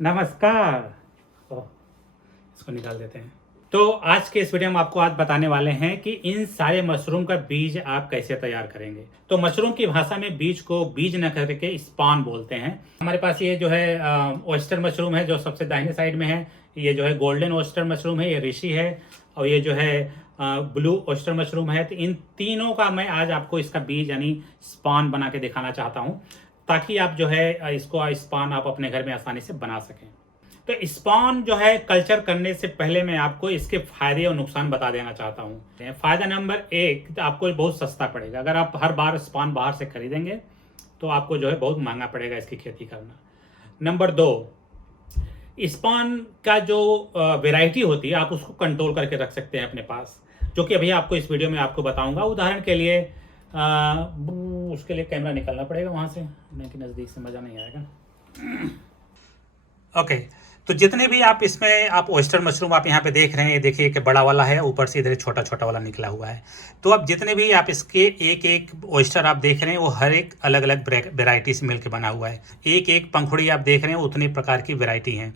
नमस्कार। ओह, इसको निकाल देते हैं। तो आज के इस वीडियो में आपको आज बताने वाले हैं कि इन सारे मशरूम का बीज आप कैसे तैयार करेंगे। तो मशरूम की भाषा में बीज को बीज न करके स्पान बोलते हैं। हमारे पास ये जो है ऑयस्टर मशरूम है जो सबसे दाहिने साइड में है। ये जो है गोल्डन ऑयस्टर मशरूम है, ये ऋषि है, और ये जो है ब्लू ऑयस्टर मशरूम है। तो इन तीनों का मैं आज आपको इसका बीज यानी स्पान बना के दिखाना चाहता हूँ, ताकि आप जो है इसको स्पान आप अपने घर में आसानी से बना सकें। तो स्पान जो है कल्चर करने से पहले मैं आपको इसके फायदे और नुकसान बता देना चाहता हूँ। फायदा नंबर 1, तो आपको बहुत सस्ता पड़ेगा। अगर आप हर बार स्पान बाहर से खरीदेंगे तो आपको जो है बहुत महंगा पड़ेगा इसकी खेती करना। नंबर 2, स्पान का जो वैरायटी होती है आप उसको कंट्रोल करके रख सकते हैं अपने पास, जो कि अभी आपको इस वीडियो में आपको बताऊंगा। उदाहरण के लिए उसके लिए कैमरा निकालना पड़ेगा वहाँ से, नहीं कि नज़दीक से मज़ा नहीं आएगा। ओके, तो जितने भी आप इसमें आप ऑयस्टर मशरूम आप यहाँ पे देख रहे हैं, ये देखिए कि बड़ा वाला है, ऊपर से इधर छोटा छोटा वाला निकला हुआ है। तो अब जितने भी आप इसके एक एक ऑयस्टर आप देख रहे हैं वो हर एक अलग अलग वेराइटी से मिलकर बना हुआ है। एक एक पंखुड़ी आप देख रहे हैं उतनी प्रकार की वेराइटी हैं।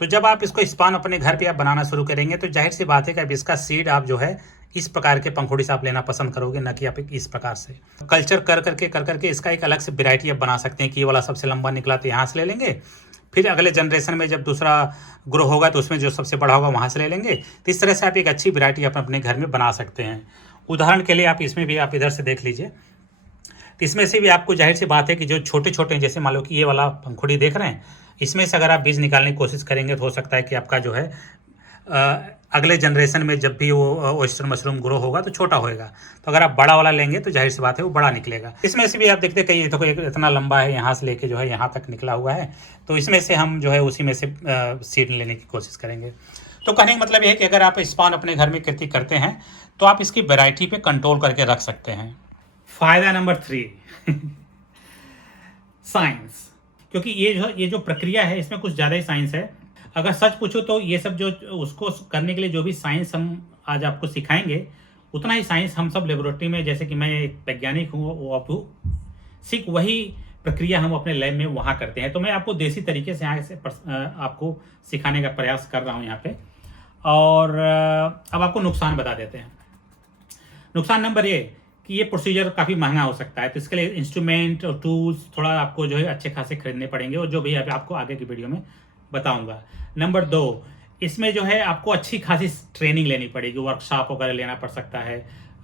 तो जब आप इसको स्पान अपने घर पे आप बनाना शुरू करेंगे तो जाहिर सी बात है कि अब इसका सीड आप जो है इस प्रकार के पंखुड़ी से आप लेना पसंद करोगे, न कि आप इस प्रकार से कल्चर कर करके इसका एक अलग से वेराइटी आप बना सकते हैं कि ये वाला सबसे लंबा निकला तो यहाँ से ले लेंगे, फिर अगले जनरेशन में जब दूसरा ग्रो होगा तो उसमें जो सबसे बड़ा होगा वहाँ से ले लेंगे। तो इस तरह से आप एक अच्छी वैरायटी अपने घर में बना सकते हैं। उदाहरण के लिए आप इसमें भी आप इधर से देख लीजिए, तो इसमें से भी आपको जाहिर सी बात है कि जो छोटे छोटे हैं, जैसे मान लो कि ये वाला पंखुड़ी देख रहे हैं, इसमें से अगर आप बीज निकालने की कोशिश करेंगे तो हो सकता है कि आपका जो है अगले जनरेशन में जब भी वो ऑयस्टर मशरूम ग्रो होगा तो छोटा होएगा। तो अगर आप बड़ा वाला लेंगे तो जाहिर सी बात है वो बड़ा निकलेगा। इसमें से भी आप देखते कई देखो एक इतना लंबा है, यहाँ से लेके जो है यहाँ तक निकला हुआ है। तो इसमें से हम जो है उसी में से सीड लेने की कोशिश करेंगे। तो कहने का मतलब ये है कि अगर आप स्पान अपने घर में खेती करते हैं तो आप इसकी वैरायटी पे कंट्रोल करके रख सकते हैं। फायदा नंबर 3 साइंस, क्योंकि ये जो प्रक्रिया है इसमें कुछ ज़्यादा ही साइंस है। अगर सच पूछो तो ये सब जो उसको करने के लिए जो भी साइंस हम आज आपको सिखाएंगे, उतना ही साइंस हम सब लेबोरेटरी में, जैसे कि मैं एक वैज्ञानिक हूँ वो आप वही प्रक्रिया हम अपने लैब में वहाँ करते हैं। तो मैं आपको देसी तरीके से यहाँ से आपको सिखाने का प्रयास कर रहा हूँ यहाँ पे। और अब आपको नुकसान बता देते हैं। नुकसान नंबर ये कि ये प्रोसीजर काफ़ी महंगा हो सकता है, तो इसके लिए इंस्ट्रूमेंट और टूल्स थोड़ा आपको जो है अच्छे खासे खरीदने पड़ेंगे, और जो भी आपको आगे की वीडियो में बताऊंगा। नंबर 2, इसमें जो है आपको अच्छी खासी ट्रेनिंग लेनी पड़ेगी, वर्कशॉप वगैरह लेना पड़ सकता है,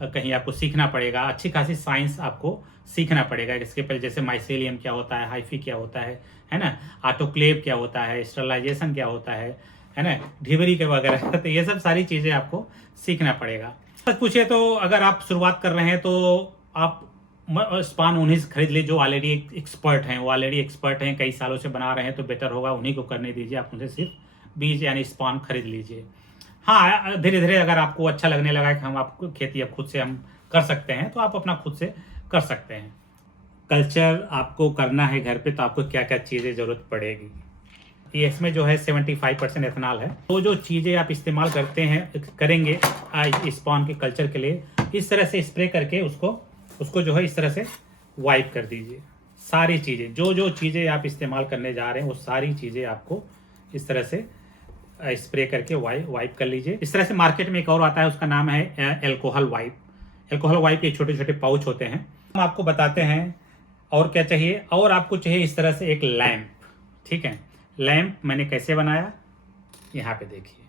कहीं आपको सीखना पड़ेगा, अच्छी खासी साइंस आपको सीखना पड़ेगा। इसके पहले जैसे माइसेलियम क्या होता है, हाइफी क्या होता है ना, ऑटोक्लेव क्या होता है, स्टरलाइजेशन क्या होता है ना, ढिबरी के वगैरह तो ये सब सारी चीज़ें आपको सीखना पड़ेगा। सच पूछे तो अगर आप शुरुआत कर रहे हैं तो आप स्पान उन्हीं से खरीद लीजिए जो ऑलरेडी एक्सपर्ट हैं, वो ऑलरेडी एक्सपर्ट हैं, कई सालों से बना रहे हैं, तो बेटर होगा उन्हीं को करने दीजिए। आप उनसे सिर्फ बीज यानी स्पान खरीद लीजिए। हाँ, धीरे धीरे अगर आपको अच्छा लगने लगा कि हम आपको खेती अब खुद से हम कर सकते हैं तो आप अपना खुद से कर सकते हैं। कल्चर आपको करना है घर पे तो आपको क्या क्या चीज़ें ज़रूरत पड़ेगी। ये इसमें जो है 75% एथनॉल है। तो जो चीज़ें आप इस्तेमाल करेंगे स्पान के कल्चर के लिए, इस तरह से स्प्रे करके उसको जो है इस तरह से वाइप कर दीजिए। सारी चीज़ें जो चीज़ें आप इस्तेमाल करने जा रहे हैं वो सारी चीज़ें आपको इस तरह से स्प्रे करके वाइप कर लीजिए। इस तरह से मार्केट में एक और आता है, उसका नाम है एल्कोहल वाइप। एल्कोहल वाइप के छोटे छोटे पाउच होते हैं। हम आपको बताते हैं और क्या चाहिए। और आपको चाहिए इस तरह से एक लैंप। ठीक है, लैंप मैंने कैसे बनाया यहाँ पे देखिए।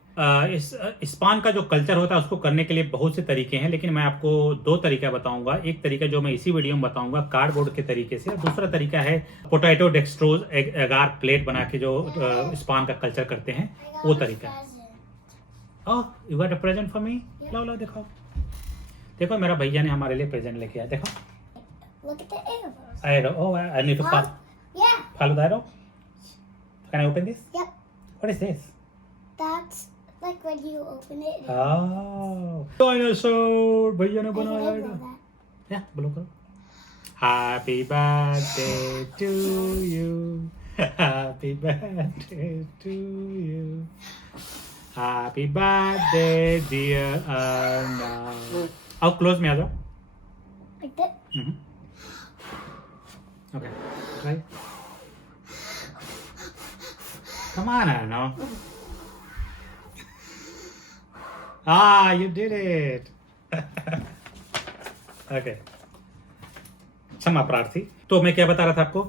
इस स्पान का जो कल्चर होता है उसको करने के लिए बहुत से तरीके हैं, लेकिन मैं आपको 2 तरीका बताऊंगा। एक तरीका जो मैं इसी वीडियो में बताऊंगा कार्डबोर्ड के तरीके से, और दूसरा तरीका है पोटैटो डेक्सट्रोज एगार प्लेट बना के जो स्पान का कल्चर करते हैं, वो तरीका। Oh, you got a present for me. लो लो देखो देखो, मेरा भैया ने हमारे लिए प्रेजेंट लेके आया। देखो, Look at the arrows. arrow. Oh, I need to Mom? Yeah. follow the arrow. Can I open this? Yep. What is this? That's like when you open it. Oh, dinosaur. भैया ने I can बनाया open है। that. Yeah, बोलो करो। Happy birthday to you. Happy birthday to you. Happy birthday dear Arnav. आओ close में आ जाओ। Like that. Okay, try. Come on, Arno. You did it. Okay. क्षमा प्रार्थी। तो मैं क्या बता रहा था आपको?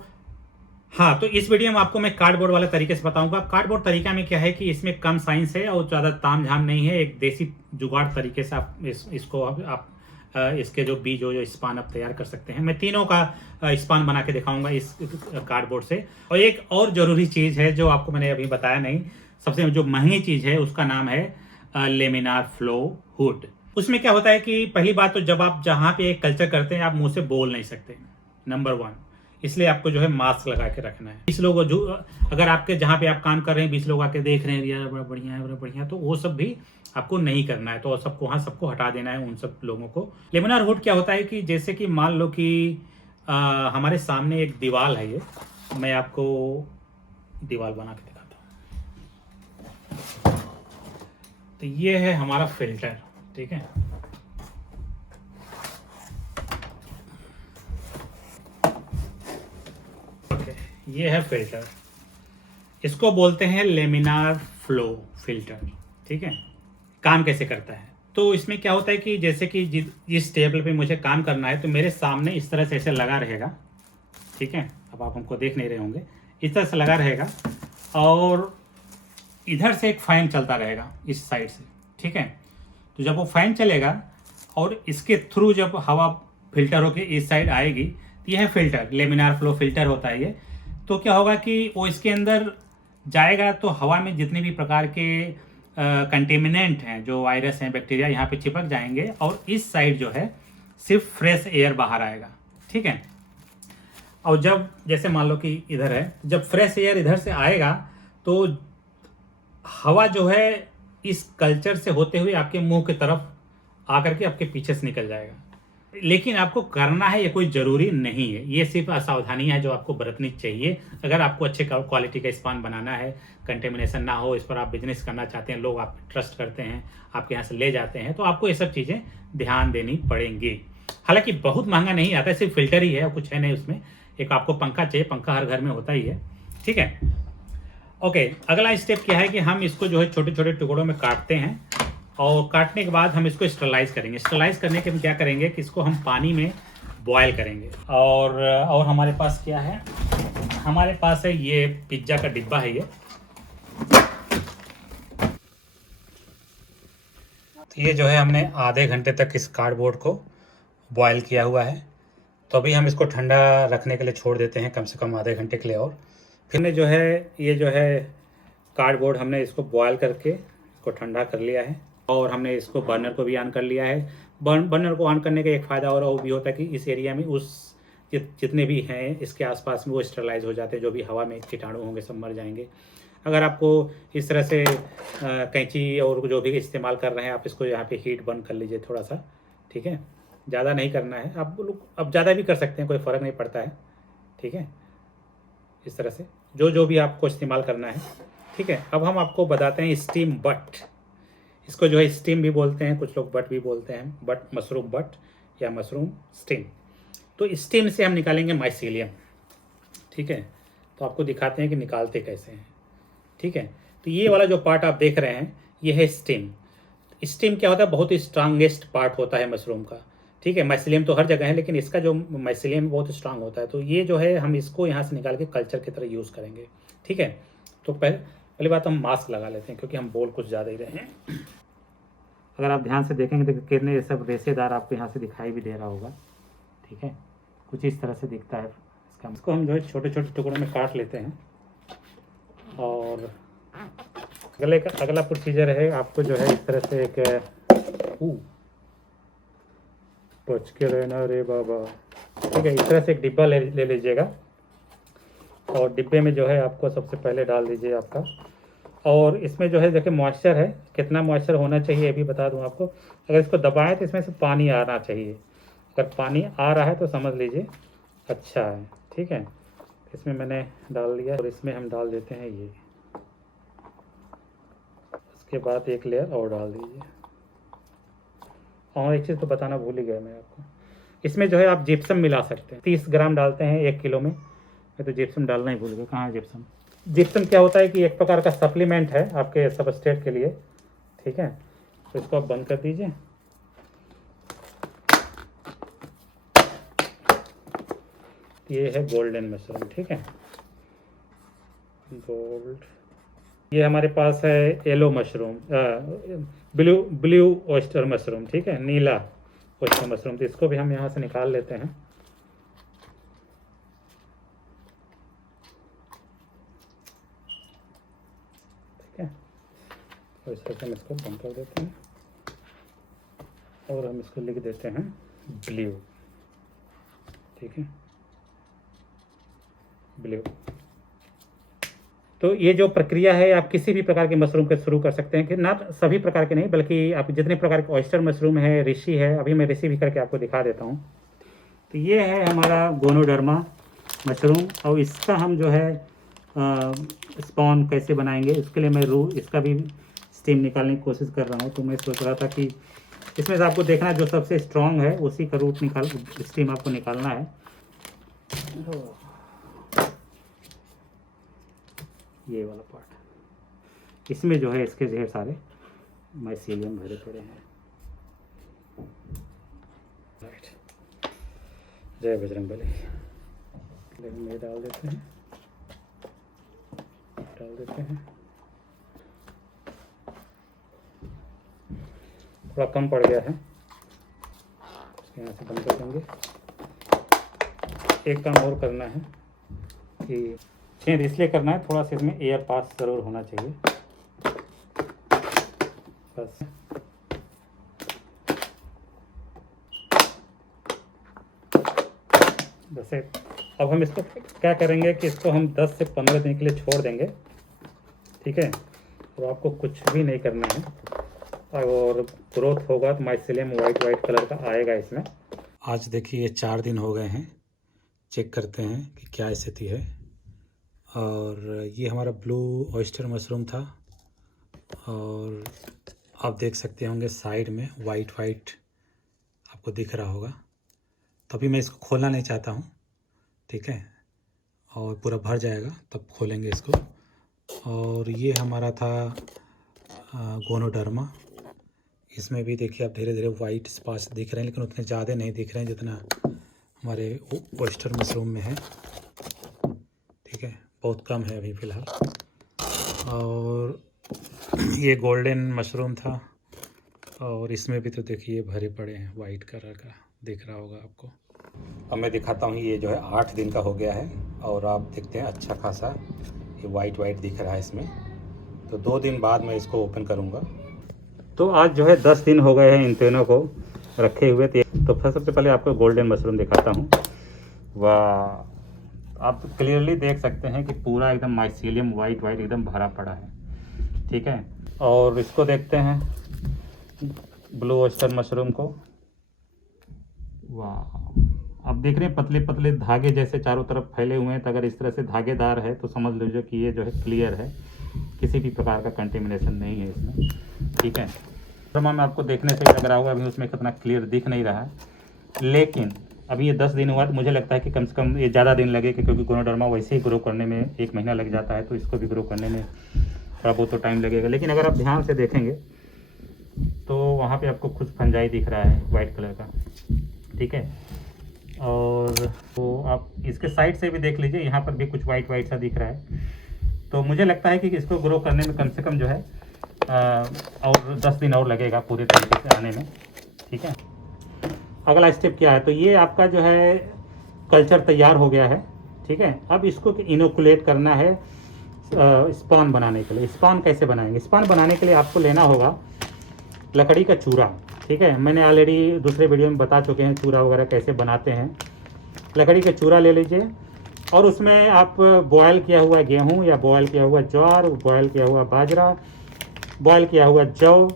हाँ, तो इस वीडियो में आपको मैं कार्डबोर्ड वाले तरीके से बताऊंगा। कार्डबोर्ड तरीका में क्या है कि इसमें कम साइंस है और ज़्यादा तामझाम नहीं है। एक देसी जुगाड़ तरीके से आप इसको आप इसके जो बीज जो स्पान आप तैयार कर सकते हैं। मैं तीनों का स्पान बना के दिखाऊंगा इस कार्डबोर्ड से। और एक और ज़रूरी चीज़ है जो आपको मैंने अभी बताया नहीं, सबसे जो महंगी चीज़ है उसका नाम है लेमिनार फ्लो हुड। उसमें क्या होता है कि पहली बात तो जब आप जहाँ पे एक कल्चर करते हैं आप मुंह से बोल नहीं सकते, नंबर 1। इसलिए आपको जो है मास्क लगा के रखना है। 20 लोग जो अगर आपके जहाँ पे आप काम कर रहे हैं 20 लोग आके देख रहे हैं यार बड़ा बढ़िया है, बड़ा बढ़िया, तो वो सब भी आपको नहीं करना है। तो सबको वहाँ सबको हटा देना है, उन सब लोगों को। लेमिनार हुड क्या होता है कि जैसे कि मान लो कि हमारे सामने एक दीवार है, ये मैं आपको दीवार बना के दिखाता हूँ। तो ये है हमारा फिल्टर, ठीक है। ये है फिल्टर, इसको बोलते हैं लेमिनार फ्लो फिल्टर, ठीक है। काम कैसे करता है? तो इसमें क्या होता है कि जैसे कि जिस टेबल पे मुझे काम करना है तो मेरे सामने इस तरह से ऐसे लगा रहेगा, ठीक है। अब आप हमको देख नहीं रहे होंगे, इस तरह से लगा रहेगा और इधर से एक फैन चलता रहेगा इस साइड से, ठीक है। तो जब वो फैन चलेगा और इसके थ्रू जब हवा फिल्टर होके इस साइड आएगी, तो यह है फिल्टर, लेमिनार फ्लो फिल्टर होता है ये। तो क्या होगा कि वो इसके अंदर जाएगा तो हवा में जितने भी प्रकार के कंटेमिनेंट हैं, जो वायरस हैं, बैक्टीरिया, यहाँ पे चिपक जाएंगे और इस साइड जो है सिर्फ फ्रेश एयर बाहर आएगा, ठीक है। और जब जैसे मान लो कि इधर है, जब फ्रेश एयर इधर से आएगा तो हवा जो है इस कल्चर से होते हुए आपके मुंह की तरफ आकर के आपके पीछे से निकल जाएगा। लेकिन आपको करना है, ये कोई ज़रूरी नहीं है, ये सिर्फ असावधानियाँ है जो आपको बरतनी चाहिए। अगर आपको अच्छे क्वालिटी का स्पान बनाना है, कंटेमिनेशन ना हो, इस पर आप बिजनेस करना चाहते हैं, लोग आप ट्रस्ट करते हैं, आपके यहाँ से ले जाते हैं, तो आपको ये सब चीज़ें ध्यान देनी पड़ेंगी। हालांकि बहुत महंगा नहीं आता है, सिर्फ फिल्टर ही है और कुछ है नहीं उसमें। एक आपको पंखा चाहिए, पंखा हर घर में होता ही है, ठीक है। ओके, अगला स्टेप क्या है कि हम इसको जो है छोटे छोटे टुकड़ों में काटते हैं और काटने के बाद हम इसको स्टरलाइज करेंगे। स्टरलाइज करने के हम क्या करेंगे कि इसको हम पानी में बॉयल करेंगे। और हमारे पास क्या है, हमारे पास है ये पिज्ज़ा का डिब्बा है ये। तो ये जो है हमने आधे घंटे तक इस कार्डबोर्ड को बॉयल किया हुआ है। तो अभी हम इसको ठंडा रखने के लिए छोड़ देते हैं कम से कम आधे घंटे के लिए। और फिर ने जो है ये जो है कार्डबोर्ड हमने इसको बॉयल करके इसको ठंडा कर लिया है और हमने इसको बर्नर को भी ऑन कर लिया है। बर्नर को ऑन करने का एक फ़ायदा और वो भी होता है कि इस एरिया में उस जितने भी हैं इसके आसपास में वो स्टरलाइज हो जाते हैं, जो भी हवा में कीटाणु होंगे सब मर जाएंगे। अगर आपको इस तरह से कैंची और जो भी इस्तेमाल कर रहे हैं, आप इसको यहाँ पे हीट बंद कर लीजिए थोड़ा सा, ठीक है। ज़्यादा नहीं करना है, आप लोग अब ज़्यादा भी कर सकते हैं, कोई फ़र्क नहीं पड़ता है, ठीक है। इस तरह से जो भी आपको इस्तेमाल करना है, ठीक है। अब हम आपको बताते हैं स्टीम बट। इसको जो है स्टीम भी बोलते हैं, कुछ लोग बट भी बोलते हैं, बट मशरूम बट या मशरूम स्टीम। तो स्टीम से हम निकालेंगे माइसीलियम, ठीक है। तो आपको दिखाते हैं कि निकालते कैसे हैं, ठीक है। तो ये वाला जो पार्ट आप देख रहे हैं ये है स्टीम। स्टीम क्या होता है, बहुत ही स्ट्रांगेस्ट पार्ट होता है मशरूम का, ठीक है। माइसीलियम तो हर जगह है लेकिन इसका जो माइसीलियम बहुत स्ट्रांग होता है। तो ये जो है हम इसको यहाँ से निकाल के कल्चर की तरह यूज़ करेंगे, ठीक है। तो पहली बात हम मास्क लगा लेते हैं क्योंकि हम बोल कुछ ज़्यादा ही रहे हैं। अगर आप ध्यान से देखेंगे तो कितने ये सब रेशेदार आपको यहाँ से दिखाई भी दे रहा होगा, ठीक है। कुछ इस तरह से दिखता है इसको हम जो है छोटे छोटे टुकड़ों में काट लेते हैं। और अगला प्रोसीजर है, आपको जो है इस तरह से एक बच के रहना रे बाबा, ठीक है। इस तरह से एक डिब्बा ले लीजिएगा और डिब्बे में जो है आपको सबसे पहले डाल दीजिए आपका। और इसमें जो है देखिए मॉइस्चर है, कितना मॉइस्चर होना चाहिए ये भी बता दूं आपको। अगर इसको दबाएं तो इसमें से पानी आना चाहिए, अगर पानी आ रहा है तो समझ लीजिए अच्छा है, ठीक है। इसमें मैंने डाल दिया और इसमें हम डाल देते हैं ये। उसके बाद एक लेयर और डाल दीजिए। और एक चीज़ तो बताना भूल ही गया मैं आपको, इसमें जो है आप जिप्सम मिला सकते हैं। 30 ग्राम डालते हैं 1 किलो में। मैं तो जिप्सम डालना ही भूल गया, कहाँ है जिप्सम? जिप्सम क्या होता है कि एक प्रकार का सप्लीमेंट है आपके सबस्ट्रेट के लिए, ठीक है। तो इसको आप बंद कर दीजिए। ये है गोल्डन मशरूम, ठीक है, गोल्ड। ये हमारे पास है yellow mushroom, blue oyster mushroom, ठीक है, नीला ऑयस्टर मशरूम। तो इसको भी हम यहाँ से निकाल लेते हैं। ठीक है, तो इस तरह से हम इसको बंद कर देते हैं और हम इसको लिख देते हैं ब्लू, ठीक है, ब्लू। तो ये जो प्रक्रिया है आप किसी भी प्रकार के मशरूम के शुरू कर सकते हैं, कि ना सभी प्रकार के नहीं बल्कि आप जितने प्रकार के ऑयस्टर मशरूम है, ऋषि है, अभी मैं ऋषि भी करके आपको दिखा देता हूँ। तो ये है हमारा गोनोडर्मा मशरूम, और इसका हम जो है स्पॉन कैसे बनाएंगे उसके लिए मैं इसका भी स्टीम निकालने की कोशिश कर रहा हूँ। तो मैं सोच रहा था कि इसमें से आपको देखना जो सबसे स्ट्रॉन्ग है उसी का रूट स्टीम आपको निकालना है। ये वाला पार्ट, इसमें जो है इसके ढेर सारे माइसीलियम भरे पड़े हैं। राइट, जय बजरंगबली। लेकिन ये डाल देते हैं, थोड़ा कम पड़ गया है, यहाँ से बंद कर देंगे। एक काम और करना है कि छेद इसलिए करना है, थोड़ा सा इसमें एयर पास ज़रूर होना चाहिए, बस। जैसे अब हम इसको क्या करेंगे कि इसको हम 10 से 15 दिन के लिए छोड़ देंगे, ठीक है। और आपको कुछ भी नहीं करना है, और ग्रोथ होगा तो माइसीलियम वाइट कलर का आएगा इसमें। आज देखिए ये 4 दिन हो गए हैं, चेक करते हैं कि क्या स्थिति है। और ये हमारा ब्लू ऑयस्टर मशरूम था, और आप देख सकते होंगे साइड में वाइट आपको दिख रहा होगा। तो अभी मैं इसको खोलना नहीं चाहता हूँ, ठीक है, और पूरा भर जाएगा तब खोलेंगे इसको। और ये हमारा था गोनोडर्मा, इसमें भी देखिए आप धीरे धीरे वाइट स्पॉट्स दिख रहे हैं, लेकिन उतने ज़्यादा नहीं दिख रहे हैं जितना हमारे ऑयस्टर मशरूम में है, ठीक है, बहुत कम है अभी फ़िलहाल। और ये गोल्डन मशरूम था, और इसमें भी तो देखिए भरे पड़े हैं, वाइट कलर का दिख रहा होगा आपको। अब मैं दिखाता हूँ, ये जो है 8 दिन का हो गया है, और आप देखते हैं अच्छा खासा ये वाइट दिख रहा है इसमें। तो 2 दिन बाद मैं इसको ओपन करूँगा। तो आज जो है 10 दिन हो गए हैं इन तीनों को रखे हुए। तो फिर सबसे पहले आपको गोल्डन मशरूम दिखाता हूँ। वाह, आप क्लियरली देख सकते हैं कि पूरा एकदम माइसीलियम वाइट एकदम भरा पड़ा है, ठीक है। और इसको देखते हैं ब्लू ऑयस्टर मशरूम को। वाह, आप देख रहे हैं पतले पतले धागे जैसे चारों तरफ फैले हुए हैं। तो अगर इस तरह से धागेदार है तो समझ लीजिए कि ये जो है क्लियर है, किसी भी प्रकार का कंटेमिनेशन नहीं है इसमें, ठीक है। ड्रामा में आपको देखने से लग रहा होगा अभी उसमें कितना क्लियर दिख नहीं रहा है, लेकिन अभी ये 10 दिन हुआ तो मुझे लगता है कि कम से कम ये ज़्यादा दिन लगेगा, क्योंकि गोनोडर्मा वैसे ही ग्रो करने में 1 महीना लग जाता है, तो इसको भी ग्रो करने में थोड़ा बहुत तो टाइम लगेगा। लेकिन अगर आप ध्यान से देखेंगे तो वहाँ पे आपको कुछ फंजाई दिख रहा है वाइट कलर का, ठीक है। और तो आप इसके साइड से भी देख लीजिए, यहाँ पर भी कुछ वाइट सा दिख रहा है। तो मुझे लगता है कि इसको ग्रो करने में कम से कम जो है और 10 दिन और लगेगा पूरे तरीके से आने में, ठीक है। अगला स्टेप क्या है, तो ये आपका जो है कल्चर तैयार हो गया है, ठीक है। अब इसको इनोकुलेट करना है स्पॉन बनाने के लिए। स्पॉन कैसे बनाएंगे? स्पॉन बनाने के लिए आपको लेना होगा लकड़ी का चूरा, ठीक है। मैंने ऑलरेडी दूसरे वीडियो में बता चुके हैं चूरा वगैरह कैसे बनाते हैं। लकड़ी का चूरा ले लीजिए, और उसमें आप बॉयल किया हुआ गेहूँ या बॉयल किया हुआ ज्वार, बॉयल किया हुआ बाजरा, बॉयल किया हुआ जौ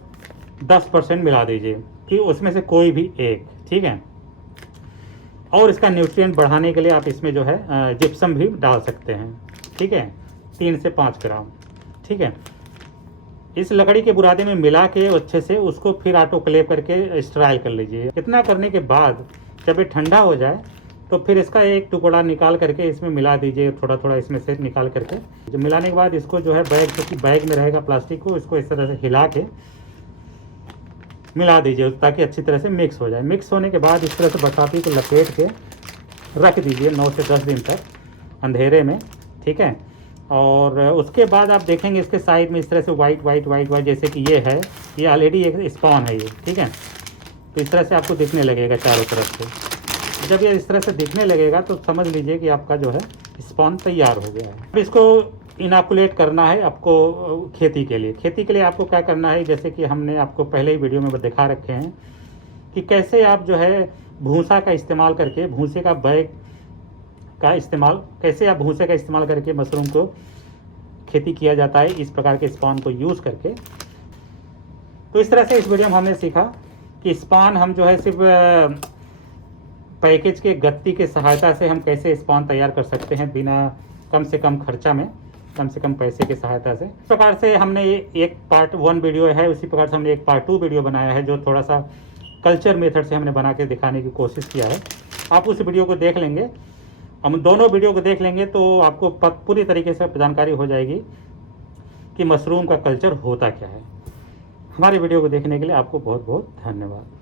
10% मिला दीजिए, कि उसमें से कोई भी एक, ठीक है। और इसका न्यूट्रिएंट बढ़ाने के लिए आप इसमें जो है जिप्सम भी डाल सकते हैं, ठीक है, 3 से 5 ग्राम, ठीक है। इस लकड़ी के बुरादे में मिला के अच्छे से उसको फिर ऑटोक्लेव करके स्टराइल कर लीजिए। इतना करने के बाद जब ये ठंडा हो जाए तो फिर इसका एक टुकड़ा निकाल करके इसमें मिला दीजिए, थोड़ा थोड़ा इसमें से निकाल करके। जो मिलाने के बाद इसको जो है बैग, क्योंकि बैग में रहेगा प्लास्टिक को, इसको इस तरह से हिला के मिला दीजिए ताकि अच्छी तरह से मिक्स हो जाए। मिक्स होने के बाद इस तरह से बरसाती को लपेट के रख दीजिए 9 से 10 दिन तक अंधेरे में, ठीक है। और उसके बाद आप देखेंगे इसके साइड में इस तरह से वाइट वाइट वाइट वाइट, जैसे कि ये है, ये ऑलरेडी एक स्पॉन है ये, ठीक है। तो इस तरह से आपको दिखने लगेगा चारों तरफ से। जब ये इस तरह से दिखने लगेगा तो समझ लीजिए कि आपका जो है स्पॉन तैयार हो गया है। अब इसको इनॉकुलेट करना है आपको खेती के लिए। खेती के लिए आपको क्या करना है, जैसे कि हमने आपको पहले ही वीडियो में दिखा रखे हैं कि कैसे आप जो है भूसा का इस्तेमाल करके, भूसे का बैग का इस्तेमाल, कैसे आप भूसे का इस्तेमाल करके मशरूम को खेती किया जाता है इस प्रकार के स्पॉन को यूज़ करके। तो इस तरह से इस वीडियो में हमने सीखा कि स्पॉन हम जो है सिर्फ पैकेज के गत्ती के सहायता से हम कैसे स्पॉन तैयार कर सकते हैं बिना कम से कम खर्चा में, कम से कम पैसे की सहायता से। इस प्रकार से हमने एक पार्ट 1 वीडियो है, उसी प्रकार से हमने एक पार्ट 2 वीडियो बनाया है जो थोड़ा सा कल्चर मेथड से हमने बना के दिखाने की कोशिश किया है। आप उस वीडियो को देख लेंगे, हम दोनों वीडियो को देख लेंगे तो आपको पूरी तरीके से जानकारी हो जाएगी कि मशरूम का कल्चर होता क्या है। हमारे वीडियो को देखने के लिए आपको बहुत बहुत धन्यवाद।